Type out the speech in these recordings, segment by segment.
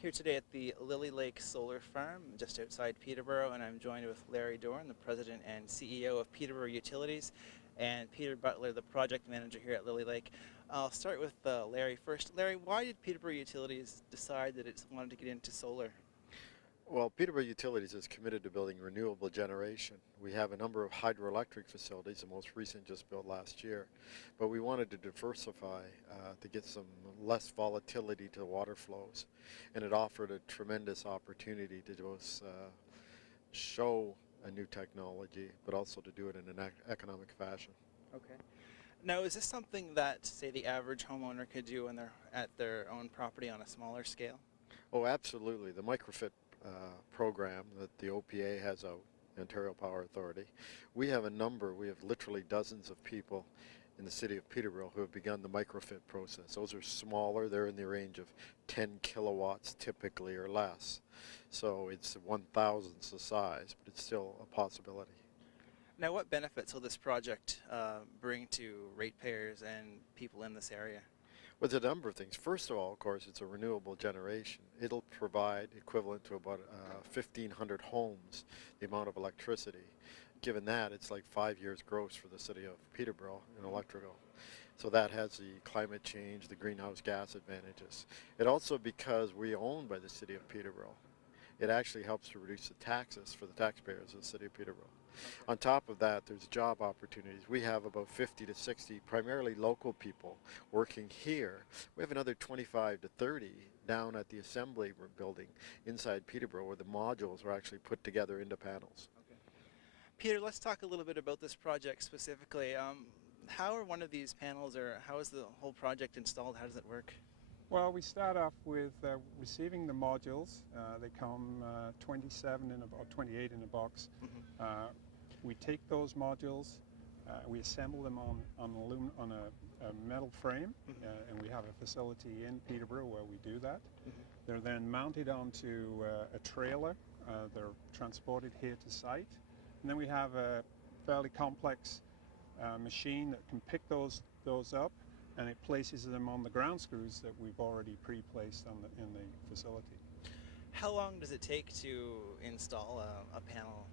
Here today at the Lily Lake Solar Farm, just outside Peterborough, and I'm joined with Larry Dorn, the President and CEO of Peterborough Utilities, and Peter Butler, the Project Manager here at Lily Lake. I'll start with Larry first. Larry, why did Peterborough Utilities decide that it wanted to get into solar? Well, Peterborough Utilities is committed to building renewable generation. We have a number of hydroelectric facilities, the most recent just built last year, but we wanted to diversify to get some less volatility to the water flows, and it offered a tremendous opportunity to both show a new technology, but also to do it in an economic fashion. Okay. Now, is this something that, say, the average homeowner could do when they're at their own property on a smaller scale? Oh, absolutely. The microfit program that the OPA has out, Ontario Power Authority. We have literally dozens of people in the city of Peterborough who have begun the microfit process. Those are smaller, they're in the range of 10 kilowatts typically or less. So it's 1,000th the size, but it's still a possibility. Now, what benefits will this project bring to ratepayers and people in this area? Well, there's a number of things. First of all, of course, it's a renewable generation. It'll provide equivalent to about 1,500 homes the amount of electricity. Given that, it's like 5 years gross for the city of Peterborough in electrical. So that has the climate change, the greenhouse gas advantages. It also, because we're owned by the city of Peterborough, it actually helps to reduce the taxes for the taxpayers of the city of Peterborough. On top of that, there's job opportunities. We have about 50 to 60 primarily local people working here. We have another 25 to 30 down at the assembly building inside Peterborough where the modules are actually put together into panels. Okay. Peter, let's talk a little bit about this project specifically. How are one of these panels, or how is the whole project installed? How does it work? Well, we start off with receiving the modules. They come 27 or 28 in a box. Mm-hmm. We take those modules, we assemble them on a metal frame, Mm-hmm. and we have a facility in Peterborough where we do that. Mm-hmm. They're then mounted onto a trailer. They're transported here to site. And then we have a fairly complex machine that can pick those up, and it places them on the ground screws that we've already pre-placed in the facility. How long does it take to install a panel?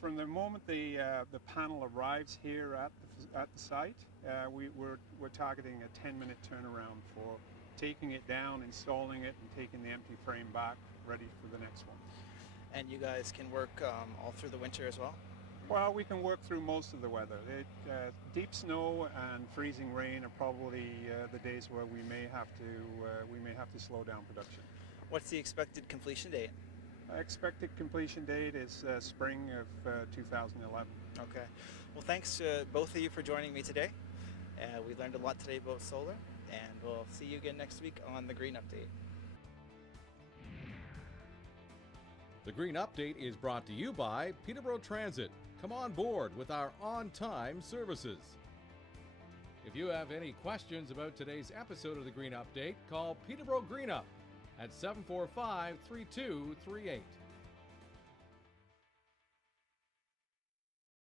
From the moment the panel arrives here at the site, we're targeting a 10-minute turnaround for taking it down, installing it, and taking the empty frame back, ready for the next one. And you guys can work all through the winter as well? Well, we can work through most of the weather. Deep snow and freezing rain are probably the days where we may have to slow down production. What's the expected completion date? Expected completion date is spring of 2011. Okay. Well, thanks to both of you for joining me today. We learned a lot today about solar, and we'll see you again next week on The Green Update. The Green Update is brought to you by Peterborough Transit. Come on board with our on-time services. If you have any questions about today's episode of The Green Update, call Peterborough Green Up at 745-3238.